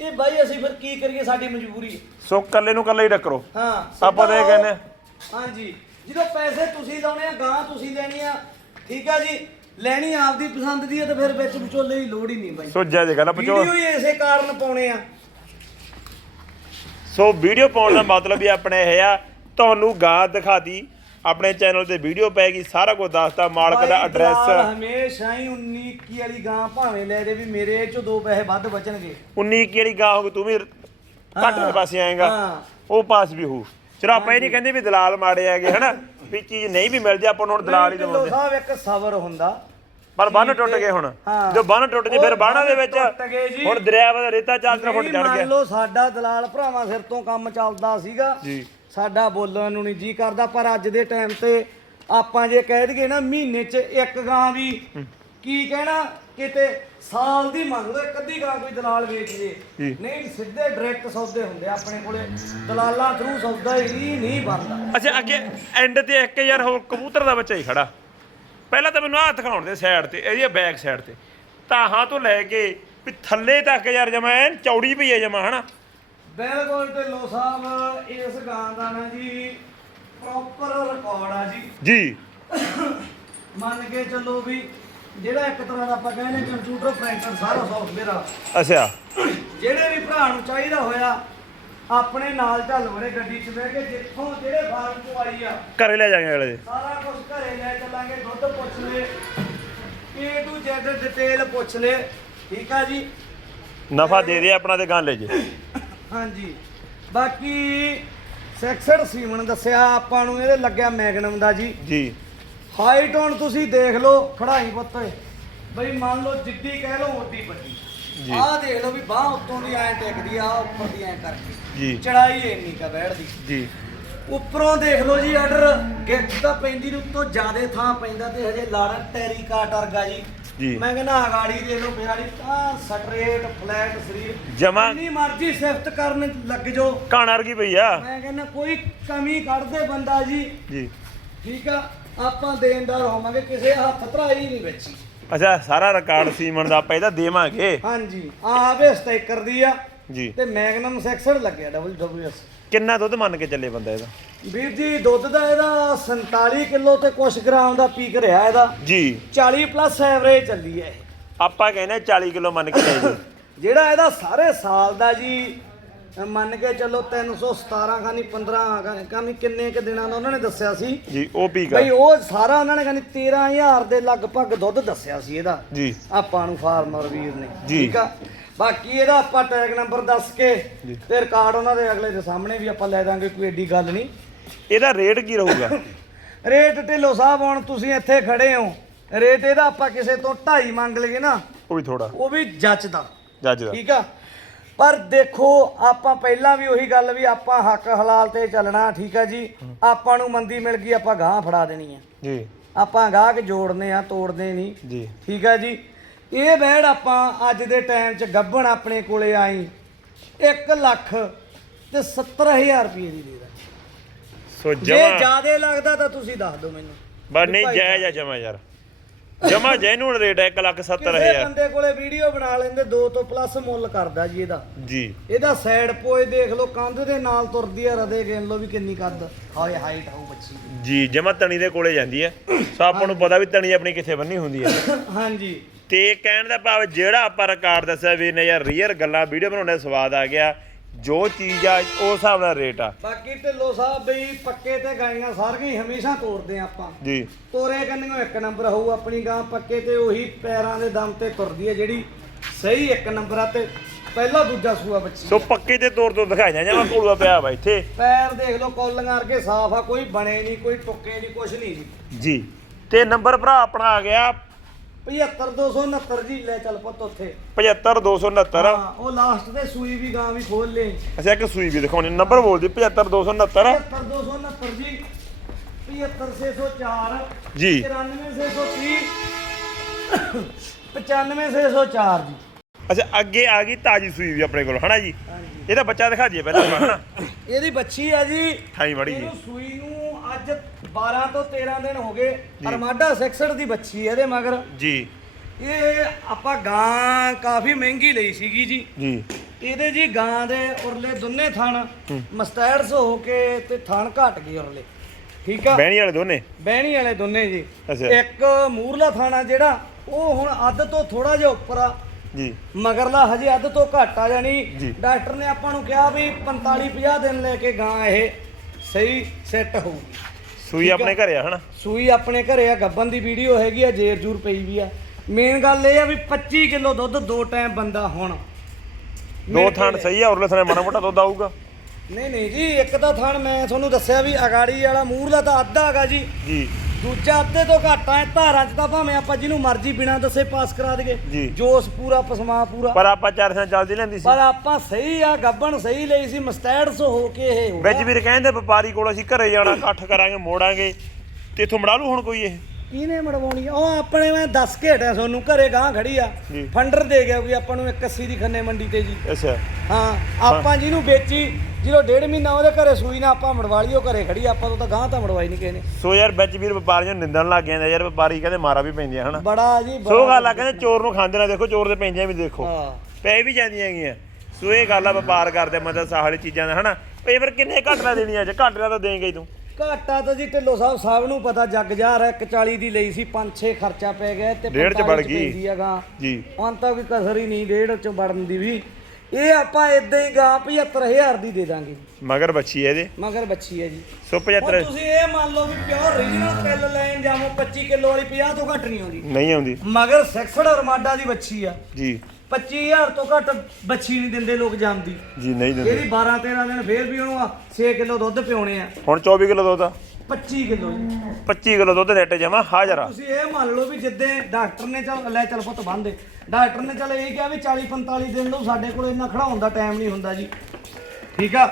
ਇਹ ਬਾਈ ਅਸੀਂ ਫਿਰ ਕੀ ਕਰੀਏ ਸਾਡੀ ਮਜਬੂਰੀ। ਸੋ ਕੱਲੇ ਨੂੰ ਕੱਲਾ ਹੀ ਟੱਕਰੋ ਹਾਂ ਆਪਾਂ ਤਾਂ ਇਹ ਕਹਿੰਦੇ ਹਾਂਜੀ। ਜਦੋਂ ਪੈਸੇ ਤੁਸੀਂ ਲਾਉਣੇ ਆ ਗਾਂ ਤੁਸੀਂ ਲੈਣੀ ਆ ਠੀਕ ਆ ਜੀ? ਲੈਣੀ ਆਪਦੀ ਪਸੰਦ ਦੀ ਹੈ ਤੇ ਫਿਰ ਵਿੱਚ ਵਿਚੋਲੇ ਦੀ ਲੋੜ ਹੀ ਨਹੀਂ ਬਾਈ। ਸੋ ਜੈ ਗੱਲ ਪਚੋ ਵੀਡੀਓ ਹੀ ਇਸੇ ਕਾਰਨ ਪਾਉਣੇ ਆ। ਸੋ ਵੀਡੀਓ ਪਾਉਣ ਦਾ ਮਤਲਬ ਵੀ ਆਪਣੇ ਇਹ ਆ ਤੁਹਾਨੂੰ ਗਾਂ ਦਿਖਾਤੀ। ਆਪਣੇ ਚੈਨਲ ਤੇ ਵੀਡੀਓ ਪੈਗੀ ਸਾਰਾ ਕੁਝ ਦੱਸਤਾ ਮਾਲਕ ਦਾ ਬਾਈ ਐਡਰੈਸ ਹਮੇਸ਼ਾ ਹੀ 19 21 ਵਾਲੀ ਗਾਂ ਭਾਵੇਂ ਲੈ ਦੇ ਵੀ ਮੇਰੇ ਚੋਂ ਦੋ ਪੈਸੇ ਵੱਧ ਬਚਣਗੇ। 19 ਕਿਹੜੀ ਗਾਂ ਹੋਊਗੀ ਤੂੰ ਵੀ ਘੱਟ ਹਾਂ, ਪਾਸੇ ਆਏਗਾ। ਹਾਂ। ਉਹ ਪਾਸ ਵੀ ਹੋਊ। ਚਲੋ ਆਪਾਂ ਇਹ ਨਹੀਂ ਕਹਿੰਦੇ ਵੀ ਦਲਾਲ ਮਾੜੇ ਹੈਗੇ ਹਨਾ? ਵੀ ਚੀਜ਼ ਨਹੀਂ ਵੀ ਮਿਲਦੀ ਆਪਾਂ ਨੂੰ ਹੁਣ ਦਲਾਲ ਹੀ ਢਿੱਲੋਂ ਦੇਵਾਂਗੇ ਸਾਹਿਬ ਇੱਕ ਸਬਰ ਹੁੰਦਾ। ਪਰ ਬੰਨ ਟੁੱਟ ਗਏ ਹੁਣ। ਹਾਂ। ਜੋ ਬੰਨ ਟੁੱਟ ਜੇ ਫਿਰ ਉਹ ਬਾਣਾ ਦੇ ਵਿੱਚ ਟੁੱਟ ਗਏ ਜੀ। ਹੁਣ ਦਰਿਆ ਦਾ ਰੇਤਾ 4 ਫੁੱਟ ਨਹੀਂ, ਚੜ ਗਿਆ। ਮੰਨ ਲਓ ਸਾਡਾ ਦਲਾਲ ਭਰਾਵਾਂ ਸਿਰ ਤੋਂ ਕੰਮ ਚੱਲਦਾ ਸੀਗਾ। ਜੀ। ਸਾਡਾ ਬੋਲਣ ਨੂੰ ਨਹੀਂ ਜੀ ਕਰਦਾ ਪਰ ਅੱਜ ਦੇ ਟਾਈਮ ਤੇ ਆਪਾਂ ਜੇ ਕਹਿ ਦਈਏ ਨਾ ਮਹੀਨੇ 'ਚ ਇੱਕ ਗਾਂ ਵੀ ਕੀ ਕਹਿਣਾ? ਕਿਤੇ ਸਾਲ ਦੀ ਮੰਨ ਲਓ ਇੱਕ ਅੱਧੀ ਗਾਂ ਕੋਈ ਦਲਾਲ ਵੇਚ ਜੇ। ਨਹੀਂ ਸਿੱਧੇ ਡਾਇਰੈਕਟ ਸੌਦੇ ਹੁੰਦੇ ਆ ਆਪਣੇ ਕੋਲੇ। ਦਲਾਲਾਂ ਥਰੂ ਸੌਦਾ ਹੀ ਨਹੀਂ ਬਣਦਾ। ਅੱਛਾ ਅੱਗੇ ਐਂਡ ਤੇ ਇੱਕ ਯਾਰ ਹੋਰ ਕਬੂਤਰ ਦਾ ਬੱਚਾ ਹੀ ਖੜਾ। ਪਹਿਲਾਂ ਤਾਂ ਮੈਨੂੰ ਆਹ ਦਿਖਾਉਣ ਦੇ ਸਾਈਡ ਤੇ ਇਹਦੀ ਬੈਕ ਸਾਈਡ ਤੇ। ਤਾਹਾਂ ਤੋਂ ਲੈ ਕੇ ਵੀ ਥੱਲੇ ਤੱਕ ਯਾਰ ਜਮਾ ਐਨ ਚੌੜੀ ਪਈ ਹੈ ਜਮਾ ਹਨਾ? ਬਿਲਕੁਲ ਢਿੱਲੋਂ ਸਾਹਿਬ ਇਸ ਗਾਂ ਦਾ ਨਾ ਜੀ ਪ੍ਰੋਪਰ ਰਿਕਾਰਡ ਆ ਜੀ। ਜੀ। ਮੰਨ ਕੇ ਚੱਲੋ ਵੀ ਜਿਹੜਾ ਇੱਕ ਤਰ੍ਹਾਂ ਦਾ ਆਪਾਂ ਕਹਿੰਦੇ ਕੰਪਿਊਟਰ ਪ੍ਰਿੰਟਰ ਸਾਰਾ ਸੌਫਟਵੇਅਰ ਆ। ਅੱਛਾ। ਜਿਹੜੇ ਵੀ ਭਰਾ ਨੂੰ ਚਾਹੀਦਾ ਹੋਇਆ ਆਪਣੇ ਨਾਲ ਚੱਲ ਵੜੇ ਗੱਡੀ 'ਚ ਬਹਿ ਕੇ ਜਿੱਥੋਂ ਜਿਹੜੇ ਫਾਰਮ ਤੋਂ ਆਈ ਆ ਘਰੇ ਲੈ ਜਾਵਾਂਗੇ ਅਗਲੇ ਦੇ ਸਾਰਾ ਕੁਝ ਘਰੇ ਲੈ ਚੱਲਾਂਗੇ ਦੁੱਧ ਪੁੱਛ ਲੈ ਏ ਟੂ ਜ਼ੈਡ ਡਿਟੇਲ ਪੁੱਛ ਲੈ ਠੀਕ ਆ ਜੀ? ਨਫਾ ਦੇ ਦੇ ਆਪਣਾ ਤੇ ਗਾਂ ਲੈ ਜੇ। ਹਾਂਜੀ। ਬਾਕੀ ਸੈਕਸਡ ਸੀਮਨ ਦੱਸਿਆ ਆਪਾਂ ਨੂੰ ਇਹਦੇ ਲੱਗਿਆ ਮੈਗਨਮ ਦਾ ਜੀ। ਜੀ। ਹਾਈਟ ਹੁਣ ਤੁਸੀਂ ਦੇਖ ਲਓ ਖੜਾਈ ਪੁੱਤ। ਬਈ ਮੰਨ ਲਓ ਜਿੱਡੀ ਕਹਿ ਲਓ ਓਡੀ ਵੱਡੀ। ਜੀ। ਆਹ ਦੇਖ ਲਓ ਵੀ ਬਾਹ ਉੱਤੋਂ ਦੀ ਐਂ ਟਿਕਦੀ ਆ ਉੱਪਰ ਦੀ ਐਂ ਕਰਕੇ ਜੀ। ਚੜਾਈ ਇੰਨੀ ਕਾ ਬੈਠਦੀ ਜੀ। ਉੱਪਰੋਂ ਦੇਖ ਲਓ ਜੀ ਆਰਡਰ ਗਿਫਟ ਤਾਂ ਪੈਂਦੀ ਨੂੰ ਉੱਤੋਂ ਜ਼ਿਆਦੇ ਥਾਂ ਪੈਂਦਾ ਤੇ ਹਜੇ ਲਾੜਾ ਟੈਰੀ ਕਾਟ ਵਰਗਾ ਜੀ। ਜੀ। ਮੈਂ ਕਹਿੰਦਾ ਅਗਾੜੀ ਦੇ ਲੋ ਪਿਆੜੀ ਤਾਂ ਸਟਰੇਟ ਫਲੈਟ ਸਰੀਰ। ਜਮਾਂ- ਜਿੰਨੀ ਮਰਜ਼ੀ ਸਿਫਤ ਕਰਨ ਲੱਗ ਜੋ ਕਾਣ ਵਰਗੀ ਪਈ ਆ। ਮੈਂ ਕਹਿੰਦਾ ਕੋਈ ਕਮੀ ਕੱਢਦੇ ਬੰਦਾ ਜੀ। ਜੀ। ਠੀਕ ਆ। ਆਪਾਂ ਦੇਣਦਾਰ ਹੋਵਾਂਗੇ ਕਿਸੇ ਹੱਥ ਧਰਾਈ ਨਹੀਂ ਵਿੱਚ। ਅੱਛਾ ਸਾਰਾ ਰਿਕਾਰਡ ਸੀਮਨ ਦਾ ਆਪਾਂ ਇਹਦਾ ਦੇਵਾਂਗੇ। ਹਾਂਜੀ ਆਹ ਵੇ ਸਟicker ਦੀ ਆ। ਜੀ। ਤੇ ਮੈਗਨਮ ਸੈਕਸਡ ਲੱਗਿਆ ਡਬਲਯੂਡਬਲਯੂਐਸ ਕਿੰਨਾ ਦੁੱਧ ਮੰਨ ਕੇ ਚੱਲੇ ਬੰਦਾ ਇਹਦਾ? ਵੀਰ ਜੀ ਦੁੱਧ ਦਾ ਇਹਦਾ 47 ਕਿਲੋ ਤੇ ਕੁਛ ਗ੍ਰਾਮ ਦਾ ਪੀਕ ਰਿਹਾ ਇਹਦਾ। ਜੀ। 40 ਪਲੱਸ ਐਵਰੇਜ ਚੱਲੀ ਹੈ। ਆਪਾਂ ਕਹਿੰਦੇ 40 ਕਿਲੋ ਮੰਨ ਕੇ ਚੱਲੇ [coughs] ਜਿਹੜਾ ਇਹਦਾ ਸਾਰੇ ਸਾਲ ਦਾ ਜੀ ਮੰਨ ਕੇ ਚੱਲੋ 317 ਖਾਨੀ 15 ਖਾਨੀ ਕਿੰਨੇ ਕ ਦਿਨਾਂ ਦਾ ਉਹਨਾਂ ਨੇ ਦੱਸਿਆ ਸੀ? ਜੀ ਉਹ ਪੀ ਗਾ ਬਈ ਉਹ ਸਾਰਾ ਉਹਨਾਂ ਨੇ ਖਾਨੀ 13000 ਦੇ ਲਗਭਗ ਦੁੱਧ ਦੱਸਿਆ ਸੀ ਇਹਦਾ। ਜੀ। ਆਪਾਂ ਨੂੰ ਫਾਰਮਰ ਵੀਰ ਨੇ ਜੀ। ਠੀਕ ਆ? ਬਾਕੀ ਇਹਦਾ ਆਪਾਂ ਟੈਗ ਨੰਬਰ ਦੱਸ ਕੇ ਤੇ ਰਿਕਾਰਡ ਉਹਨਾਂ ਦੇ ਅਗਲੇ ਦੇ ਸਾਹਮਣੇ ਵੀ ਆਪਾਂ ਲੈ ਦਾਂਗੇ ਕੋਈ ਏਡੀ ਗੱਲ ਨਹੀਂ। ਇਹਦਾ ਰੇਟ ਕੀ ਰਹੂਗਾ? [laughs] ਰੇਟ ਢਿੱਲੋਂ ਸਾਹਿਬ ਹੁਣ ਤੁਸੀਂ ਇੱਥੇ ਖੜੇ ਹੋ ਰੇਟ ਇਹਦਾ ਆਪਾਂ ਕਿਸੇ ਤੋਂ 2.5 ਮੰਗ ਲਈਏ ਨਾ ਉਹ ਵੀ ਥੋੜਾ ਉਹ ਵੀ ਜੱਚਦਾ ਜੱਜ ਦਾ। ਠੀਕ ਆ? ਪਰ ਦੇਖੋ ਆਪਾਂ ਪਹਿਲਾਂ ਵੀ ਉਹੀ ਗੱਲ ਵੀ ਆਪਾਂ ਹੱਕ ਹਲਾਲ ਤੇ ਚੱਲਣਾ ਠੀਕ ਆ ਜੀ? ਆਪਾਂ ਨੂੰ ਮੰਦੀ ਮਿਲ ਗਈ ਆਪਾਂ ਗਾਂ ਫੜਾ ਦੇਣੀ ਆ। ਜੀ। ਆਪਾਂ ਗਾਹਕ ਜੋੜਨੇ ਆ ਤੋੜਨੇ ਨਹੀਂ। ਜੀ। ਠੀਕ ਆ ਜੀ? ਇਹ ਬੈੜ ਆਪਾਂ ਅੱਜ ਦੇ ਟਾਈਮ 'ਚ ਗੱਬਣ ਆਪਣੇ ਕੋਲੇ ਆਈ 1 ਲੱਖ ਤੇ 70000 ਰੁਪਏ ਦੀ ਦੇ ਦਾਂ ਸੋ ਜੇ ਜ਼ਿਆਦੇ ਲੱਗਦਾ ਤਾਂ ਤੁਸੀਂ ਦੱਸ ਦਿਓ ਮੈਨੂੰ। ਬਸ ਨਹੀਂ ਜਾਇਜ਼ ਆ ਜਮਾ ਯਾਰ। ਜਮਾ ਜੈਨੂਨ ਰੇਟ ਹੈ 1 ਲੱਖ 70 ਕਿਸੇ ਹਜ਼ਾਰ। ਬੰਦੇ ਕੋਲੇ ਵੀਡੀਓ ਬਣਾ ਲੈਂਦੇ 2 ਤੋਂ ਪਲੱਸ ਮੁੱਲ ਕਰਦਾ ਜੀ ਇਹਦਾ। ਜੀ। ਇਹਦਾ ਸਾਈਡ ਪੋਏ ਦੇਖ ਲਓ ਕੰਧ ਦੇ ਨਾਲ ਤੁਰਦੀ ਆ ਰਦੇ ਗਿਣ ਲਓ ਵੀ ਕਿੰਨੀ ਕੱਦ ਹਾਏ ਹਾਈਟ ਹੋਊ ਬੱਚੀ ਦੀ। ਜੀ ਜਮਾ ਤਣੀ ਦੇ ਕੋਲੇ ਜਾਂਦੀ ਹੈ। ਸੋ ਆਪਾਂ ਨੂੰ ਪਤਾ ਵੀ ਤਣੀ ਆਪਣੀ ਕਿੱਥੇ ਬੰਨੀ ਹੁੰਦੀ ਹੈ। ਹਾਂਜੀ। ਤੇ ਕਹਿਣ ਦਾ ਭਾਵ ਜਿਹੜਾ ਆਪਾਂ ਰਿਕਾਰਡ ਦੱਸਿਆ ਵੀ ਨੇ ਯਾਰ ਰੀਅਰ ਗੱਲਾਂ ਵੀਡੀਓ ਬਣਾਉਣ ਦਾ ਸਵਾਦ ਆ ਗਿਆ। ਜੋ ਚੀਜ਼ ਆ ਉਸ ਹਿਸਾਬ ਨਾਲ ਰੇਟ ਆ। ਬਾਕੀ ਢਿੱਲੋ ਸਾਹਿਬ ਬਈ ਪੱਕੇ ਤੇ ਗਾਈਆਂ ਸਾਰੀਆਂ ਹੀ ਹਮੇਸ਼ਾ ਤੋਰਦੇ ਆ ਆਪਾਂ। ਜੀ। ਤੋਰੇ ਕੰਨਿਓ ਇੱਕ ਨੰਬਰ ਹੋਊ ਆਪਣੀ ਗਾਂ ਪੱਕੇ ਤੇ ਉਹੀ ਪੈਰਾਂ ਦੇ ਦਮ ਤੇ ਤੁਰਦੀ ਹੈ ਜਿਹੜੀ ਸਹੀ ਇੱਕ ਨੰਬਰ ਆ ਤੇ ਪਹਿਲਾ ਦੂਜਾ ਸੂਆ ਬੱਚੀ ਸੋ ਪੱਕੇ ਤੇ ਤੋਰ ਤੋਂ ਦਿਖਾਈਆਂ ਜਾਵਾਂ ਕੋਲੂਆ ਪਿਆ ਵਾ ਇੱਥੇ। ਪੈਰ ਦੇਖ ਲਓ ਕੋਲੀਆਂ ਵਰਗੇ ਸਾਫ਼ ਆ ਕੋਈ ਬਣੇ ਨਹੀਂ ਕੋਈ ਟੁੱਕੇ ਨਹੀਂ ਕੁਛ ਨਹੀਂ ਜੀ। ਜੀ। ਤੇ ਨੰਬਰ ਭਰਾ ਆਪਣਾ ਆ ਗਿਆ। 75269 ਜੀ ਲੈ ਚੱਲ ਪੁੱਤ ਉੱਥੇ। 75269 ਹਾਂ ਉਹ ਲਾਸਟ ਤੇ ਸੂਈ ਵੀ ਗਾਂ ਵੀ ਖੋਲ ਲੈ ਅੱਛਾ ਇੱਕ ਸੂਈ ਵੀ ਦਿਖਾਉਣੀ ਨੰਬਰ ਬੋਲ ਦੀ 75269 75269 ਜੀ 75604 ਜੀ। 94630 95604 ਜੀ। ਅੱਛਾ ਅੱਗੇ ਆ ਗਈ ਤਾਜੀ ਸੂਈ ਵੀ ਆਪਣੇ ਕੋਲ ਹਨਾ ਜੀ? ਇਹਦਾ ਬੱਚਾ ਦਿਖਾ ਦਈਏ ਪਹਿਲਾਂ ਹਨਾ? ਇਹਦੀ ਬੱਚੀ ਆ ਜੀ ਥਾਈ ਮੜੀ ਜੀ। ਇਹਨੂੰ ਸੂਈ ਨੂੰ ਅੱਜ 12 ਤੋਂ 13 ਦਿਨ ਹੋ ਗਏ ਅਰਮਾਡਾ 66 ਦੀ ਬੱਚੀ ਹੈ ਇਹਦੇ ਮਗਰ। ਜੀ। ਇਹ ਆਪਾਂ ਗਾਂ ਕਾਫੀ ਮਹਿੰਗੀ ਲਈ ਸੀਗੀ ਜੀ। ਜੀ। ਇਹਦੇ ਜੀ ਗਾਂ ਦੇ ਉਰਲੇ ਦੋਨੇ ਥਣ ਮਸਟੈਡਸ ਹੋ ਕੇ ਤੇ ਥਣ ਘਟ ਗਏ ਉਰਲੇ। ਠੀਕ ਆ? ਬਹਿਣੀ ਵਾਲੇ ਦੋਨੇ? ਬਹਿਣੀ ਵਾਲੇ ਦੋਨੇ ਜੀ। ਇੱਕ ਮੂਰਲਾ ਥਾਣਾ ਜਿਹੜਾ ਉਹ ਹੁਣ ਅੱਧ ਤੋਂ ਥੋੜਾ ਜਿਹਾ ਉੱਪਰ ਆ। ਜੀ। ਮਗਰਲਾ ਹਜੇ ਅੱਧ ਤੋਂ ਘੱਟ ਆ ਜਾਣੀ। ਡਾਕਟਰ ਨੇ ਆਪਾਂ ਨੂੰ ਕਿਹਾ ਵੀ 45 50 ਦਿਨ ਲੈ ਕੇ ਗਾਂ ਇਹ ਸਹੀ ਸੈੱਟ ਹੋਊਗੀ। ਸੂਈ ਆਪਣੇ ਘਰੇ ਆ ਹਨਾ? ਸੂਈ ਆਪਣੇ ਘਰੇ ਆ ਗੱਬਨ ਦੀ ਵੀਡੀਓ ਹੈਗੀ ਆ ਜੇਰ ਜੂਰ ਪਈ ਵੀ ਆ। ਮੇਨ ਗੱਲ ਇਹ ਆ ਵੀ 25 ਕਿਲੋ ਦੁੱਧ ਦੋ ਟਾਈਮ ਬੰਦਾ ਹੁਣ। ਦੋ ਥਾਂ ਸਹੀ ਆ ਉਰਲੇ ਥਾਂ ਮਾੜਾ ਮੋਟਾ ਦੁੱਧ ਆਊਗਾ। ਨਹੀਂ ਨਹੀਂ ਜੀ ਇੱਕ ਤਾਂ ਥਣ ਮੈਂ ਤੁਹਾਨੂੰ ਦੱਸਿਆ ਵੀ ਅਗਾੜੀ ਵਾਲਾ ਮੂਰਲਾ ਤਾਂ ਅੱਧਾ ਹੈਗਾ ਜੀ। ਜੀ। ਦੂਜਾ ਅੱਧੇ ਤੋਂ ਘੱਟ ਆ ਧਾਰਾਂ 'ਚ ਤਾਂ ਭਾਵੇਂ ਆਪਾਂ ਜਿਹਨੂੰ ਮਰਜ਼ੀ ਬਿਨਾਂ ਦੱਸੇ ਪਾਸ ਕਰਾ ਦਈਏ। ਜੀ। ਜੋਸ ਪੂਰਾ ਪਸਮਾ ਪੂਰਾ। ਪਰ ਆਪਾਂ ਚਾਰ ਥਾਂ ਚੱਲਦੀ ਲੈਂਦੀ ਸੀ। ਪਰ ਆਪਾਂ ਸਹੀ ਆ ਗੱਬਣ ਸਹੀ ਲਈ ਸੀ ਮਸਟੈਡਸ ਹੋ ਕੇ ਇਹ ਹੋ ਵਿੱਚ ਵੀਰ ਕਹਿੰਦੇ ਵਪਾਰੀ ਕੋਲ ਅਸੀਂ ਘਰੇ ਜਾਣਾ ਇਕੱਠ ਕਰਾਂਗੇ ਮੋੜਾਂਗੇ। ਤੇ ਇਥੋਂ ਮੜਾ ਲੂ ਹੁਣ ਕੋਈ ਇਹ? ਕਿਹਨੇ ਮੜਵਾਉਣੀ ਆ। ਉਹ ਆਪਣੇ ਮੈਂ ਦੱਸ ਕੇ ਹਟਿਆ ਤੁਹਾਨੂੰ ਘਰੇ ਗਾਂ ਖੜੀ ਆ। ਜੀ। ਫੰਡਰ ਦੇ ਗਿਆ ਕੋਈ ਆਪਾਂ ਨੂੰ 81 ਦੀ ਖੰਨੇ ਮੰਡੀ ਤੇ ਜੀ। ਅੱਛਾ। ਹਾਂ ਆਪਾਂ ਜਿਹਨੂੰ ਵੇਚੀ ਜਦੋਂ ਡੇਢ ਮਹੀਨਾ ਉਹਦੇ ਘਰੇ ਸੂਈ ਨਾ ਆਪਾਂ ਮੜਵਾ ਲਈ ਉਹ ਘਰੇ ਖੜੀ ਆ, ਆਪਾਂ ਤੋਂ ਤਾਂ ਗਾਂ ਤਾਂ ਮੜਵਾਈ ਨਹੀਂ ਕਿਸੇ ਨੇ। ਸੋ ਯਾਰ ਵਿੱਚ ਵੀਰ ਵਪਾਰੀਆਂ ਨੂੰ ਨਿੰਦਣ ਲੱਗ ਜਾਂਦੇ ਯਾਰ ਵਪਾਰੀ ਕਹਿੰਦੇ ਮਾਰਾ ਵੀ ਪੈਂਦੀਆਂ ਹਨਾ? ਬੜਾ ਜੀ ਸੋ ਗੱਲ ਆ ਕਹਿੰਦੇ ਚੋਰ ਨੂੰ ਖਾਂਦੇ ਨਾ ਦੇਖੋ ਚੋਰ ਦੇ ਪੈਂਦੀਆਂ ਵੀ ਦੇਖੋ। ਹਾਂ। ਪੈ ਵੀ ਜਾਂਦੀਆਂ ਹੈਗੀਆਂ। ਸੋ ਇਹ ਗੱਲ ਆ ਵਪਾਰ ਕਰਦੇ ਮਤਲਬ ਸਾਹ ਵਾਲੀ ਚੀਜ਼ਾਂ ਦਾ ਹਨਾ? ਇਹ ਫਿਰ ਕਿੰਨੇ ਘੱਟ ਨਾ ਦੇਣੀਆਂ ਜੇ ਘੱਟ ਨਾ ਤਾਂ ਦੇਂਗੇ ਹੀ ਤੂੰ। ਘਾਟਾ ਤਾਂ ਜੀ ਢਿੱਲੋ ਸਾਹਿਬ ਸਭ ਨੂੰ ਪਤਾ ਜੱਗ ਜਾ ਰਿਹਾ 140 ਦੀ ਲਈ ਸੀ 5-6 ਖਰਚਾ ਪੈ ਗਿਆ ਤੇ ਡੇਢ ਚ 45 ਵੜ ਗਈ। ਪੈਂਦੀ ਆ ਗਾਂ ਜੀ। ਹੁਣ ਤਾਂ ਕੋਈ ਕਸਰ ਹੀ ਨਹੀਂ ਡੇਢ ਚ ਵੜਨ ਦੀ ਵੀ। ਇਹ ਆਪਾਂ ਇਦਾਂ ਹੀ ਗਾਂ 75000 ਦੀ ਦੇ ਦਾਂਗੇ। ਮਗਰ ਬੱਚੀ ਹੈ ਇਹਦੇ। ਮਗਰ ਬੱਚੀ ਹੈ ਜੀ। ਸੋ ਹੁਣ 75 ਤੁਸੀਂ ਇਹ ਮੰਨ ਲਓ ਵੀ ਪਿਓਰ ਰੀਜਨਲ ਕਿੱਲ ਲੈਣ ਜਾਵੋ 25 ਕਿਲੋ ਵਾਲੀ 50 ਤੋਂ ਘੱਟ ਨਹੀਂ ਆਉਂਦੀ। ਨਹੀਂ ਆਉਂਦੀ। ਮਗਰ ਸੈਕਸਡ ਅਰਮਾਡਾ ਦੀ ਬੱਚੀ ਆ। ਜੀ। 25000 ਤੋਂ ਘੱਟ ਬੱਚੀ ਨਹੀਂ ਦਿੰਦੇ ਲੋਕ ਜਾਂਦੀ ਜੀ ਨਹੀਂ ਦਿੰਦੇ। ਇਹਦੀ 12 13 ਦਿਨ ਫੇਰ ਵੀ ਉਹਨੂੰ 6 ਕਿਲੋ ਦੁੱਧ ਪਿਉਣੇ ਆ। ਹੁਣ 24 ਕਿਲੋ ਦੁੱਧ ਆ। 25 ਕਿਲੋ। 25 ਕਿਲੋ ਦੁੱਧ ਨੈਟ ਜਮਾ ਹਾਜ਼ਰ ਆ ਤੁਸੀਂ ਇਹ ਮੰਨ ਲਓ ਵੀ ਜਿੱਦੇ ਡਾਕਟਰ ਨੇ ਚੱਲ ਲੈ ਚੱਲ ਪੁੱਤ ਬੰਦੇ। ਡਾਕਟਰ ਨੇ ਚੱਲ ਇਹ ਕਿਹਾ ਵੀ 40 45 ਦਿਨ ਲਓ ਸਾਡੇ ਕੋਲ ਇੰਨਾ ਖੜਾਉਣ ਦਾ ਟਾਈਮ ਨਹੀਂ ਹੁੰਦਾ ਜੀ। ਠੀਕ ਆ?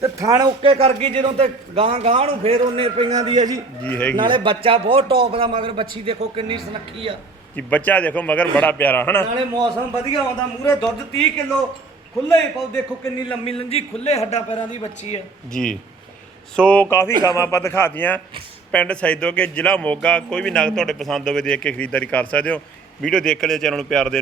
ਤੇ ਥਣ ਓਕੇ ਕਰ ਗਈ ਜਦੋਂ ਤੇ ਗਾਂ ਗਾਂ ਨੂੰ ਫੇਰ ਉਹਨੇ ਰੁਪਈਆਂ ਦੀ ਆ ਜੀ। ਜੀ ਹੈਗੀ ਨਾਲੇ ਬੱਚਾ ਬਹੁਤ ਟੌਪ ਦਾ ਮਗਰ ਬੱਚੀ ਦੇਖੋ ਕਿੰਨੀ ਸੁਨੱਖੀ ਆ। ਜੀ ਬੱਚਾ ਦੇਖੋ ਮਗਰ ਬੜਾ ਪਿਆਰਾ ਹਨਾ? ਨਾਲੇ ਮੌਸਮ ਵਧੀਆ ਆਉਂਦਾ ਮੂਰੇ ਦੁੱਧ 30 ਕਿਲੋ ਖੁੱਲੇ ਹੀ ਪਾਉ ਦੇਖੋ ਕਿੰਨੀ ਲੰਮੀ ਲੰਜੀ ਖੁੱਲੇ ਹੱਡਾਂ ਪੈਰਾਂ ਦੀ ਬੱਚੀ ਆ। ਜੀ। ਸੋ ਕਾਫੀ ਗਾਵਾਂ ਆਪਾਂ ਦਿਖਾਤੀਆਂ। ਪਿੰਡ ਸੈਦੋਗੇ ਜ਼ਿਲ੍ਹਾ ਮੋਗਾ ਕੋਈ ਵੀ ਨਗ ਤੁਹਾਡੇ ਪਸੰਦ ਹੋਵੇ ਦੇਖ ਕੇ ਖਰੀਦਦਾਰੀ ਕਰ ਸਕਦੇ ਹੋ। ਵੀਡੀਓ ਦੇਖ ਕੇ ਚੈਨਲ ਨੂੰ ਪਿਆਰ ਦੇਣ